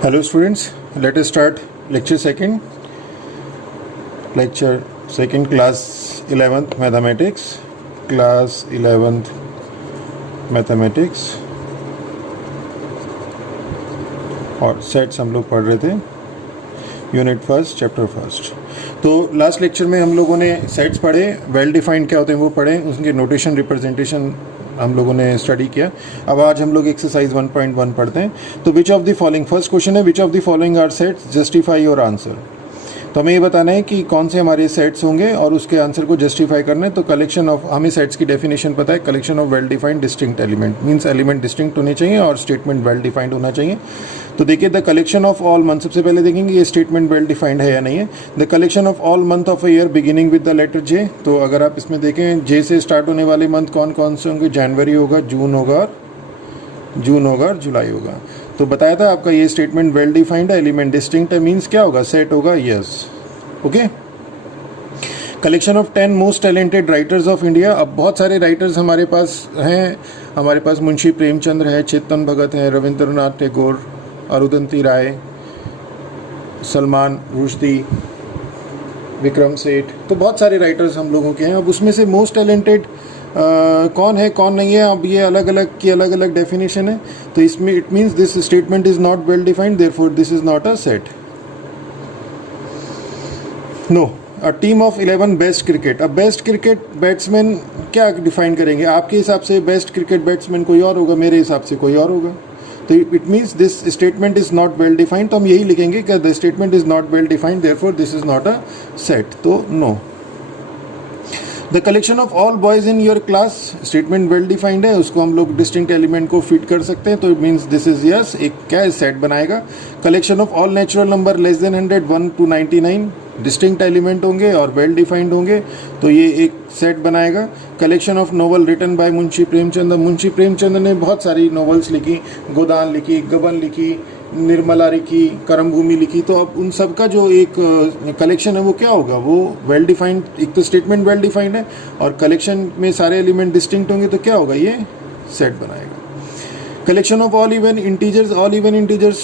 Hello students, let us start lecture second, class 11th mathematics, और sets हम लोग पढ़ रहे थे, यूनिट फर्स्ट चैप्टर फर्स्ट। तो लास्ट लेक्चर में हम लोगों ने सेट्स पढ़े, वेल डिफाइंड क्या होते हैं वो पढ़े, उसके नोटेशन रिप्रेजेंटेशन हम लोगों ने स्टडी किया। अब आज हम लोग एक्सरसाइज 1.1 पढ़ते हैं। तो which of the following, first question है which of the following are sets, justify your answer. तो हमें ये बताना है कि कौन से हमारे सेट्स होंगे और उसके आंसर को जस्टिफाई करना है। तो कलेक्शन ऑफ, हमें सेट्स की डेफिनेशन पता है, collection of well defined distinct element, means element distinct होने चाहिए और स्टेटमेंट वेल डिफाइंड होना चाहिए। तो देखिए the collection of all month, सबसे पहले देखेंगे ये स्टेटमेंट वेल डिफाइंड है या नहीं है। The collection of all month of a year beginning with the letter J. तो अगर आप इसमें देखें जे से स्टार्ट होने वाले मंथ कौन कौन से होंगे, जनवरी होगा, जून होगा और जुलाई होगा। तो बताया था आपका ये स्टेटमेंट वेल डिफाइंड है, एलिमेंट डिस्टिंक्ट है, मीन्स क्या होगा, सेट होगा, yes. Okay. Collection of 10 most talented writers of India. अब बहुत सारे राइटर्स हमारे पास हैं, हमारे पास मुंशी प्रेमचंद्र है, चेतन भगत हैं, रविंद्रनाथ टैगोर, अरुंधति राय, सलमान रुश्दी, विक्रम सेठ। तो बहुत सारे राइटर्स हम लोगों के हैं। अब उसमें से मोस्ट टैलेंटेड कौन है कौन नहीं है, अब ये अलग अलग की अलग अलग डेफिनेशन है। तो इसमें it means this statement is not well defined, therefore this is not a set. No, a team of 11 best cricket. अब बेस्ट क्रिकेट बैट्समैन क्या डिफाइन करेंगे, आपके हिसाब से बेस्ट क्रिकेट बैट्समैन कोई और होगा, मेरे हिसाब से कोई और होगा। तो it means this statement is not well defined. तो हम यही लिखेंगे कि the statement is not well defined, therefore this is not a set. तो no. The collection of all boys in your class, statement well defined है, उसको हम लोग डिस्टिंक्ट एलिमेंट को फिट कर सकते हैं। तो it means this is yes, एक क्या है, सेट बनाएगा। Collection of all natural number less then 100, 1 to 99 distinct element होंगे और वेल डिफाइंड होंगे, तो ये एक सेट बनाएगा। Collection of novel written by Munshi Premchand. Munshi Premchand ने बहुत सारी नॉवेल्स लिखी, गोदान लिखी, गबन लिखी, निर्मला लिखी, करमभूमि लिखी। तो अब उन सब का जो एक कलेक्शन है वो क्या होगा, वो वेल डिफाइंड। एक तो स्टेटमेंट वेल डिफाइंड है और कलेक्शन में सारे एलिमेंट डिस्टिंक्ट होंगे, तो क्या होगा, ये सेट बनाएगा। Collection of all even integers, all even integers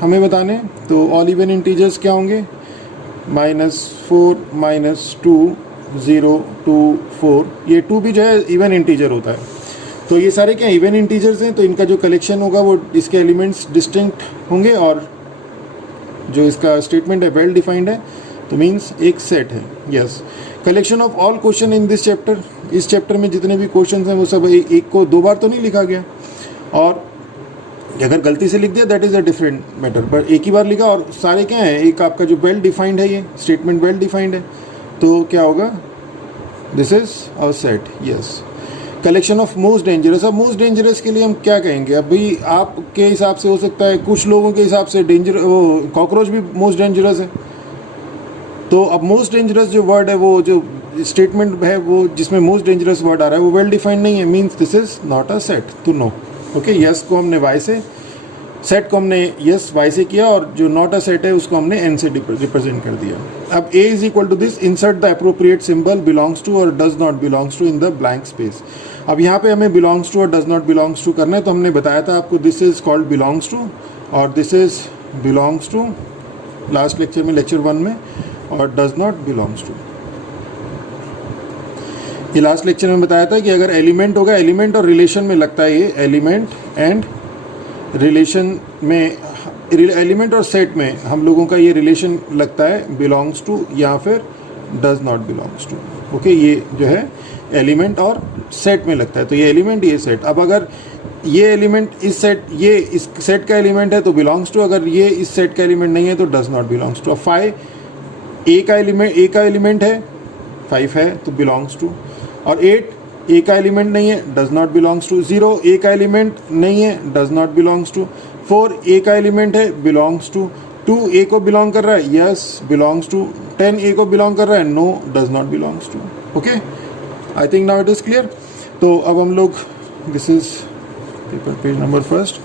हमें बताने, तो ऑल इवन इंटीजर्स क्या होंगे, -4, -2, 0, 2, 4। ये 2 भी जो है इवन इंटीजर होता है। तो ये सारे क्या इवन इंटीजर्स हैं, तो इनका जो कलेक्शन होगा वो इसके एलिमेंट्स डिस्टिंक्ट होंगे और जो इसका स्टेटमेंट है वेल डिफाइंड है, तो मीन्स एक सेट है, yes. Collection of all question in this chapter, इस चैप्टर में जितने भी क्वेश्चन हैं वो सब एक को 2 बार तो नहीं लिखा गया, और अगर गलती से लिख दिया that is a different matter, पर एक ही बार लिखा और सारे क्या हैं, एक आपका जो वेल डिफाइंड है, ये स्टेटमेंट वेल डिफाइंड है, तो क्या होगा, this is a set, yes. Collection of most dangerous. अब मोस्ट डेंजरस के लिए हम क्या कहेंगे, अभी आपके हिसाब से हो सकता है, कुछ लोगों के हिसाब से कॉकरोच भी मोस्ट डेंजरस है। तो अब मोस्ट डेंजरस जो वर्ड है, वो जो स्टेटमेंट है वो जिसमें मोस्ट डेंजरस वर्ड आ रहा है वो वेल डिफाइंड नहीं है, means this is not a set. तो नो। ओके, यस को हमने वाई से, सेट को हमने यस वाई से किया, और जो नॉट अ सेट है उसको हमने एन से रिप्रेजेंट कर दिया। अब A is equal to this, insert the appropriate symbol, belongs to और does not belongs to in the blank space. अब यहाँ पे हमें बिलोंग्स टू और डज नॉट बिलोंग्स टू करना है, तो हमने बताया था आपको this is called belongs to और this is belongs to last lecture में, लेक्चर 1 में, और डज नॉट बिलोंग्स टू ये लास्ट लेक्चर में बताया था कि अगर एलिमेंट होगा, एलिमेंट और रिलेशन में लगता है, ये एलिमेंट एंड रिलेशन में, एलिमेंट और सेट में हम लोगों का ये रिलेशन लगता है बिलोंग्स टू या फिर does not belongs to. Okay, ये जो है एलिमेंट और सेट में लगता है, तो ये एलिमेंट, ये सेट। अब अगर ये एलिमेंट इस सेट, ये इस सेट का एलिमेंट है तो बिलोंग्स टू, अगर ये इस सेट का एलिमेंट नहीं है तो डज नॉट बिलोंग्स टू। अब 5 ए का एलिमेंट है, 5 है तो बिलोंग्स टू, और 8 ए का एलिमेंट नहीं है, डज नॉट बिलोंग्स टू। 0 ए का एलिमेंट नहीं है, डज नॉट बिलोंग्स टू। 4 ए का एलिमेंट है, बिलोंग्स टू। 2 ए को बिलोंग कर रहा है, यस बिलोंग्स टू। 10 ए को बिलोंग कर रहा है, no does not belongs to. Okay, I think now it is clear. तो अब हम लोग, this is paper page number first,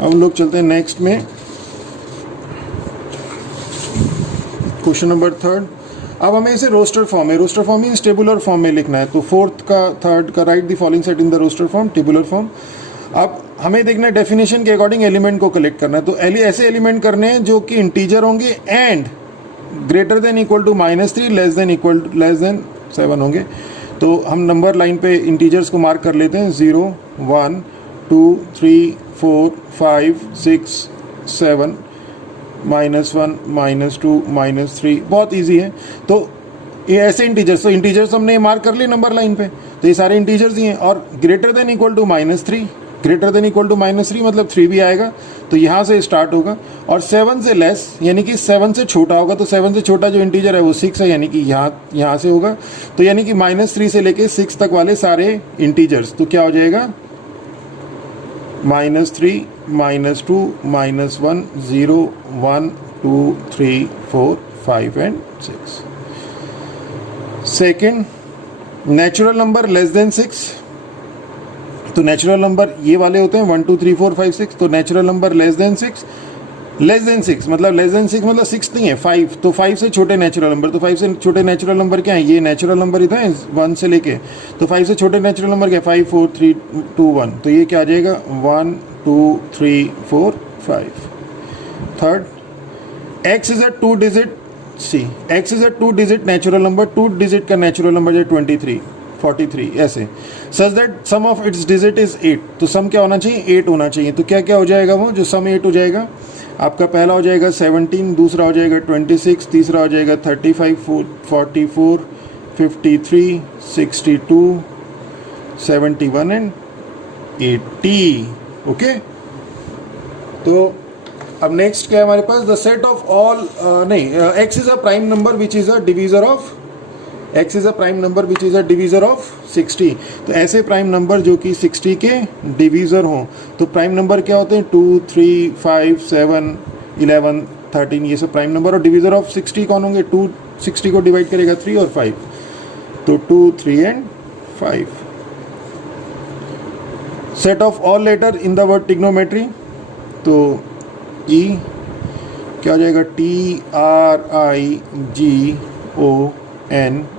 अब हम लोग चलते हैं नेक्स्ट में, क्वेश्चन नंबर 3। अब हमें इसे रोस्टर फॉर्म है, roster form means tabular form में लिखना है। तो 4th का 3rd का write the following set in the roster form, tabular form. अब हमें देखना है डेफिनेशन के अकॉर्डिंग एलिमेंट को कलेक्ट करना है, तो ऐसे एलिमेंट करने हैं जो कि इंटीजर होंगे and greater than equal to -3 less than 7 होंगे। तो हम नंबर लाइन पे इंटीजर्स को मार्क कर लेते हैं 0 1 2 3 4 5 6 7 -1 -2 -3, बहुत इजी है। तो ये ऐसे इंटीजर्स, तो इंटीजर्स हमने मार्क कर लिए नंबर लाइन पे, तो ये सारे इंटीजर्स ही हैं। और greater than equal to -3, greater than equal to -3 मतलब 3 भी आएगा, तो यहाँ से स्टार्ट होगा। और 7 से लेस यानी कि 7 से छोटा होगा, तो 7 से छोटा जो इंटीजर है वो 6 है, यानी कि यहाँ से होगा। तो यानी कि -3 से लेके 6 तक वाले सारे इंटीजर्स, तो क्या हो जाएगा -3 -2 -1 0 1 2 3 4 5 and 6। Second, natural number less then 6, तो नेचुरल नंबर ये वाले होते हैं 1 2 3 4 5 6, तो नेचुरल नंबर लेस देन 6 मतलब लेस देन 6 मतलब 6 नहीं है 5, तो 5 से छोटे नेचुरल नंबर, तो 5 से छोटे नेचुरल नंबर क्या है, ये नेचुरल नंबर इधर है 1 से लेके, तो 5 से छोटे नेचुरल नंबर क्या है 5 4 3 2 1, तो ये क्या आ जाएगा 1 2 3 4 5। Third, x is a 2 digit x is a 2 digit natural number, 2 digit का नेचुरल नंबर जो 23 43 ऐसे, such that sum of its digit is 8, तो सम क्या होना चाहिए 8 होना चाहिए। तो क्या क्या हो जाएगा वो जो सम 8 हो जाएगा, आपका पहला हो जाएगा 17, दूसरा हो जाएगा 26, तीसरा हो जाएगा 35 44 53 62 71 एंड 80। ओके, तो अब नेक्स्ट क्या है हमारे पास, the set of all x is a prime number which is a divisor of x is a prime number which is a divisor of 60। तो ऐसे प्राइम नंबर जो कि 60 के डिवीजर हों, तो प्राइम नंबर क्या होते हैं 2 3 5 7 11 13, ये सब प्राइम नंबर। और डिवीजर ऑफ 60 कौन होंगे, 2 60 को डिवाइड करेगा 3 और 5, तो 2 3 and 5। Set of all letter in the word trigonometry, तो E क्या हो जाएगा TRIGON,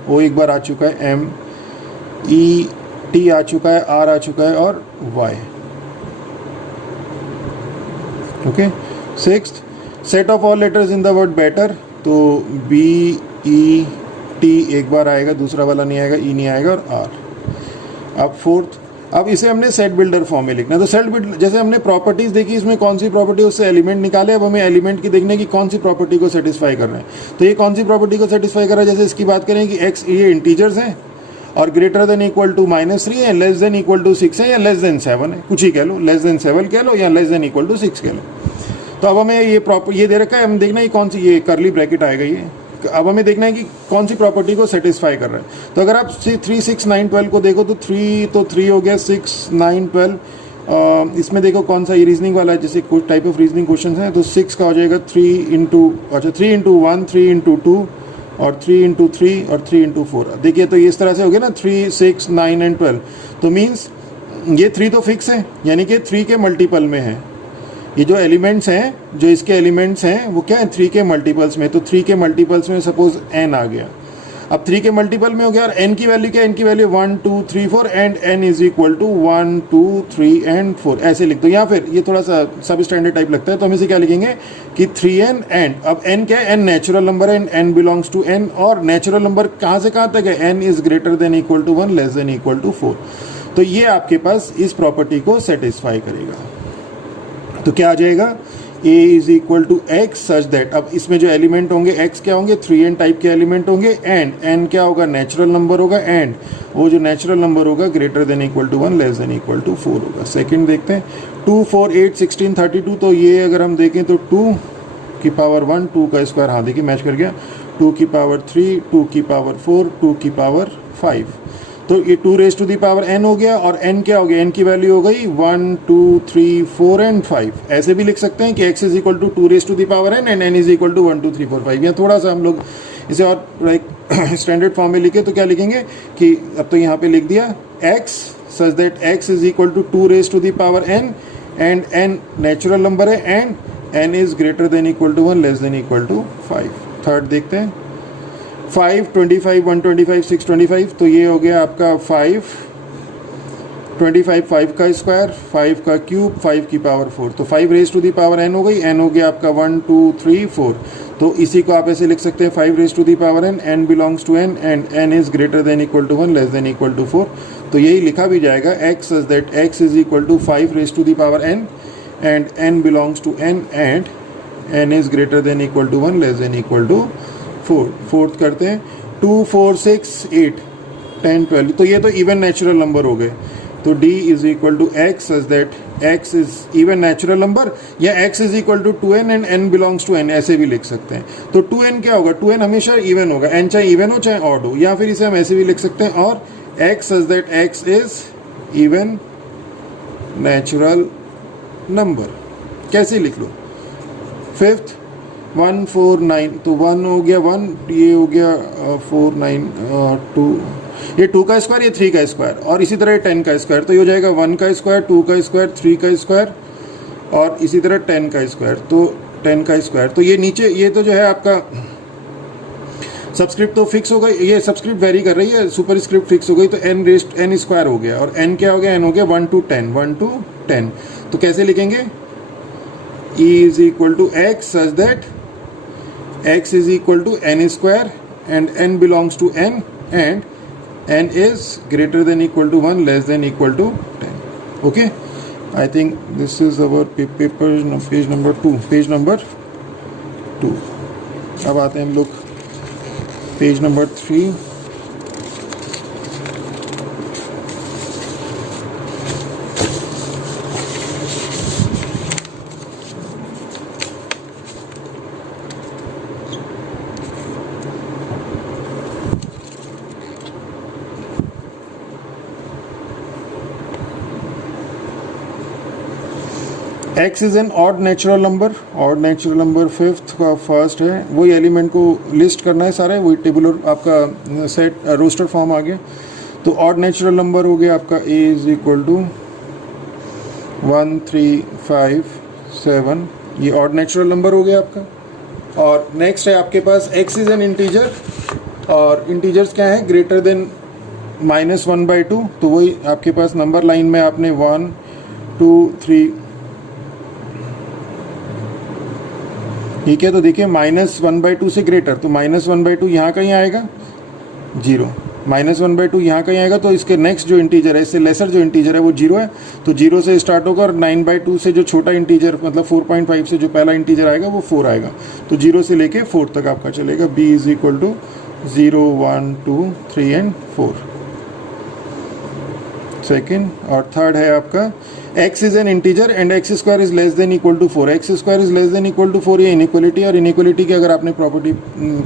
O एक बार आ चुका है, M E T आ चुका है, R आ चुका है और Y। Okay, sixth, set of all letters in the word better, तो B E T एक बार आएगा, दूसरा वाला नहीं आएगा, E नहीं आएगा और R। अब फोर्थ, अब इसे हमने सेट बिल्डर फॉर्म में लिखना है। तो सेट बिल्डर, जैसे हमने प्रॉपर्टीज देखी, इसमें कौन सी प्रॉपर्टी, उससे एलिमेंट निकाले, अब हमें एलिमेंट की देखने की कौन सी प्रॉपर्टी को सेटिस्फाई कर रहे हैं। तो ये कौन सी प्रॉपर्टी को सेटिस्फाई कर रहा है, जैसे इसकी बात करें कि x ये इंटीजर्स हैं और ग्रेटर देन इक्वल टू -3 है, लेस देन इक्वल टू 6 है या लेस देन 7 है, कुछ ही कह लो, लेस देन 7 कह लो या लेस देन इक्वल टू 6 कह लो। तो अब हमें ये दे रखा है, हम देखना है कौन सी, ये करली ब्रैकेट आएगा ये, अब हमें देखना है कि कौन सी प्रॉपर्टी को सेटिस्फाई कर रहा है। तो अगर आप 3 6 9 12 को देखो, तो 3 हो गया, 6 9 12, इसमें देखो कौन सा ये रीजनिंग वाला है, जैसे कुछ टाइप ऑफ रीजनिंग क्वेश्चन है, तो 6 का हो जाएगा 3 इंटू 1 3 इंटू 2 और 3 इंटू 3 और 3 इंटू 4। देखिए तो ये इस तरह से हो गया ना 3 6 9 एंड 12, तो मीन्स ये 3 तो फिक्स है, यानी कि 3 के मल्टीपल में है। ये जो एलिमेंट्स हैं, जो इसके एलिमेंट्स हैं वो क्या है 3 के मल्टीपल्स में, तो 3 के मल्टीपल्स में सपोज n आ गया, अब 3 के मल्टीपल में हो गया, और n की वैल्यू क्या है, n की value 1 2 3 4 and n is equal to 1 2 3 and 4 ऐसे लिख दो। या फिर ये थोड़ा सा सब स्टैंडर्ड टाइप लगता है, तो हम इसे क्या लिखेंगे कि 3n एंड, अब n क्या है, n नेचुरल नंबर है, n बिलोंग्स टू n, और नेचुरल नंबर कहाँ से कहाँ तक है, n is greater than equal to 1 less than equal to 4। तो ये आपके पास इस प्रॉपर्टी को सेटिस्फाई करेगा। तो क्या आ जाएगा, a is equal to x such that, अब इसमें जो एलिमेंट होंगे x क्या होंगे, 3n टाइप के एलिमेंट होंगे, एंड n क्या होगा, नेचुरल नंबर होगा, एंड वो जो नेचुरल नंबर होगा greater than equal to 1 less than equal to 4 होगा। सेकंड देखते हैं, 2 4 8 16 32, तो ये अगर हम देखें तो 2 की पावर 1 2 का स्क्वायर, हाँ देखिए मैच कर गया, 2 की पावर 3 2 की पावर 4 2 की पावर 5, तो ये 2 raise to the power n हो गया, और n क्या हो गया, n की वैल्यू हो गई 1 2 3 4 एंड 5। ऐसे भी लिख सकते हैं कि x is equal to 2 raise to the power n and n is equal to 1 2 3 4 5। या थोड़ा सा हम लोग इसे और लाइक स्टैंडर्ड फॉर्म में लिखे तो क्या लिखेंगे कि अब तो यहाँ पे लिख दिया x such that x is equal to 2 raise to the power n and n natural number है, and n is greater than equal to 1 less than equal to 5। Third देखते हैं, 5 25 125 625, तो ये हो गया आपका 5 25 5 का स्क्वायर, 5 का क्यूब, 5 की पावर 4, तो 5 raise to the power n हो गई। n हो गया आपका 1 2 3 4, तो इसी को आप ऐसे लिख सकते हैं 5 raise to the power n belongs to n and n is greater than equal to 1 less than equal to 4। तो यही लिखा भी जाएगा x such that x is equal to 5 raise to the power n and n belongs to n and n is greater than equal to 1 less than equal to 4। Fourth करते हैं 2 4 6 8 10 12, तो ये तो इवन नेचुरल नंबर हो गए। तो d is equal to x such that x is even natural number, या x is equal to 2n and n belongs to n, ऐसे भी लिख सकते हैं। तो 2n क्या होगा, 2n हमेशा इवन होगा, n चाहे इवन हो चाहे ऑड हो, या फिर इसे हम ऐसे भी लिख सकते हैं और x such that x is even natural number, कैसे लिख लो। फिफ्थ 1 4 9, तो 1 हो गया 1, ये हो गया 4 9 2, ये 2 का स्क्वायर, ये 3 का स्क्वायर, और इसी तरह 10 का स्क्वायर, तो ये हो जाएगा 1 का स्क्वायर, 2 का स्क्वायर, 3 का स्क्वायर और इसी तरह 10 का स्क्वायर, तो 10 का स्क्वायर। तो ये नीचे ये तो जो है आपका सबस्क्रिप्ट तो फिक्स हो गई, ये सबस्क्रिप्ट वेरी कर रही है, सुपर स्क्रिप्ट फिक्स हो गई, तो n स्क्वायर हो गया, और n क्या हो गया, n हो गया 1 to 10 1 to 10। तो कैसे लिखेंगे, e is equal to x such that x is equal to n square and n belongs to n and n is greater than equal to 1 less than equal to 10. Okay, I think this is our paper page number 2। अब आते हैं हम लोग page number 3। x is N odd natural number, odd natural number fifth का first है, वही element को list करना है सारे, वही टेबुलर आपका सेट रोस्टर फॉर्म आ गया। तो ऑड नेचुरल नंबर हो गया आपका a इज इक्वल टू 1 3 5 7, ये ऑड नेचुरल नंबर हो गया आपका। और नेक्स्ट है आपके पास x इज एन इंटीजर, और इंटीजर्स क्या है, ग्रेटर देन -1/2, तो वही आपके पास नंबर लाइन में आपने 1 2 3, ठीक है। तो देखिए -1/2 से ग्रेटर, तो -1/2 यहाँ कहीं आएगा 0, -1/2 यहाँ कहीं आएगा, तो इसके नेक्स्ट जो इंटीजर है, इससे लेसर जो इंटीजर है वो 0 है, तो 0 से स्टार्ट होगा, और 9/2 से जो छोटा इंटीजर मतलब 4.5 से जो पहला इंटीजर आएगा वो 4 आएगा, तो 0 से लेके 4 तक आपका चलेगा। b is equal to 0 1 2 3 and 4 second. और थर्ड है आपका x is an integer and x square is less than equal to 4, x square is less than equal to 4, ये इनइक्वलिटी, और इनइक्वलिटी की अगर आपने प्रॉपर्टी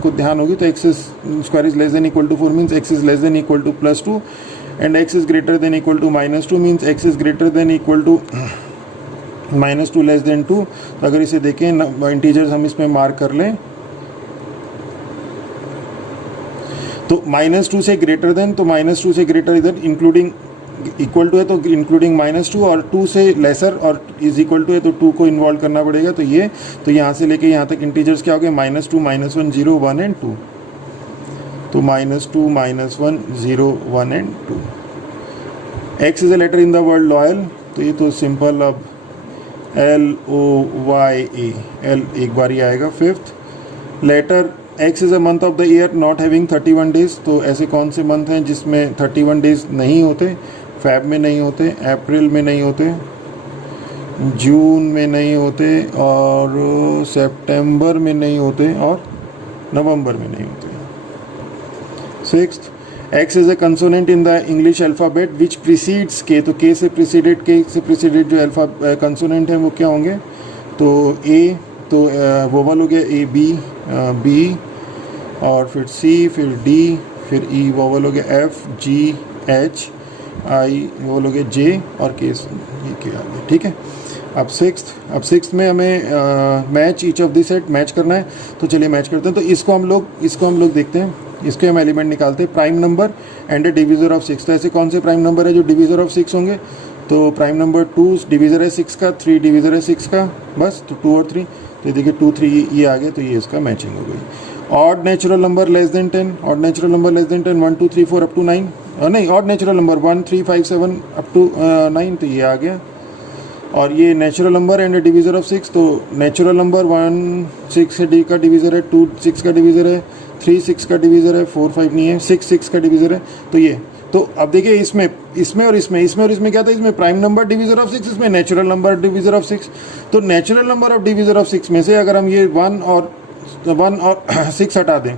को ध्यान होगी तो x square is less than equal to 4 means x is less than equal to +2 and x is greater than equal to -2 means x is greater than equal to -2 less than 2। तो अगर इसे देखें integers हम इसमें mark कर लें, तो -2 से ग्रेटर देन, तो -2 से ग्रेटर इधर इंक्लूडिंग इक्वल टू है, तो इंक्लूडिंग -2, और 2 से लेसर और इज इक्वल टू है, तो 2 को इन्वॉल्व करना पड़ेगा। तो ये, तो यहाँ से लेके यहाँ तक इंटीजर्स क्या हो गए, -2 -1 0 1 एंड 2, तो -2 -1 0 1 and 2। x is a letter in the word loyal, तो ये तो सिंपल, अब LOYA, L एक बार ही आएगा। Fifth letter x is a month of the year not having 31 days, तो ऐसे कौन से मंथ हैं जिसमें 31 डेज नहीं होते, फैब में नहीं होते, अप्रैल में नहीं होते, जून में नहीं होते, और सितंबर में नहीं होते, और नवंबर में नहीं होते। Sixth x is a consonant in the English alphabet which precedes k, तो k से प्रीसीडेड जो अल्फा कंसोनेंट हैं वो क्या होंगे, तो a, तो वोवल हो गया a b, और फिर c, फिर d, फिर e, वोवल हो गया f g h i, vowel हो गया j, और k आ गया, ठीक है। अब सिक्स्थ में हमें match each of this set match करना है, तो चलिए मैच करते हैं। तो इसको हम लोग देखते हैं, इसके हम एलिमेंट निकालते हैं, prime number and A divisor of 6। तो ऐसे कौन से प्राइम नंबर है जो डिवीज़र ऑफ 6 होंगे, तो प्राइम नंबर 2 डिवीज़र है 6 का, 3 डिवीज़र है 6 का, बस, तो 2 और 3, तो देखिए 2 3 ये आ गए, तो ये इसका मैचिंग हो गई। Odd natural number less than 10, odd natural number less than 10 1 2 3 4 up to 9, नहीं odd natural number 1 3 5 7 up to 9, तो ये आ गया। और ये natural number and divisor of 6, तो नेचुरल नंबर 1 6 डी का डिवीज़र है, 2 6 का डिवीज़र है, 3 6 का डिवीज़र है, 4 5 नहीं है, 6 6 का डिवीज़र है। तो ये तो अब देखिए इसमें और इसमें क्या था, इसमें प्राइम नंबर डिवीज़र ऑफ 6, इसमें नेचुरल नंबर डिवीज़र ऑफ 6। तो natural number of divisor of 6 में से अगर हम ये 1 और 6 हटा दें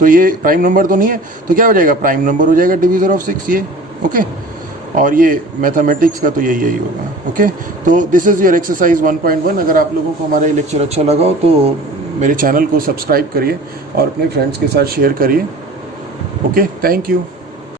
तो ये प्राइम नंबर तो नहीं है, तो क्या हो जाएगा, प्राइम नंबर हो जाएगा डिवीज़र ऑफ 6 ये। ओके, और ये मैथमेटिक्स का तो यही होगा। ओके, तो दिस इज़ योर एक्सरसाइज 1.1। अगर आप लोगों को हमारा ये लेक्चर अच्छा लगा हो तो मेरे चैनल को सब्सक्राइब करिए और अपने फ्रेंड्स के साथ शेयर करिए। Okay, thank you.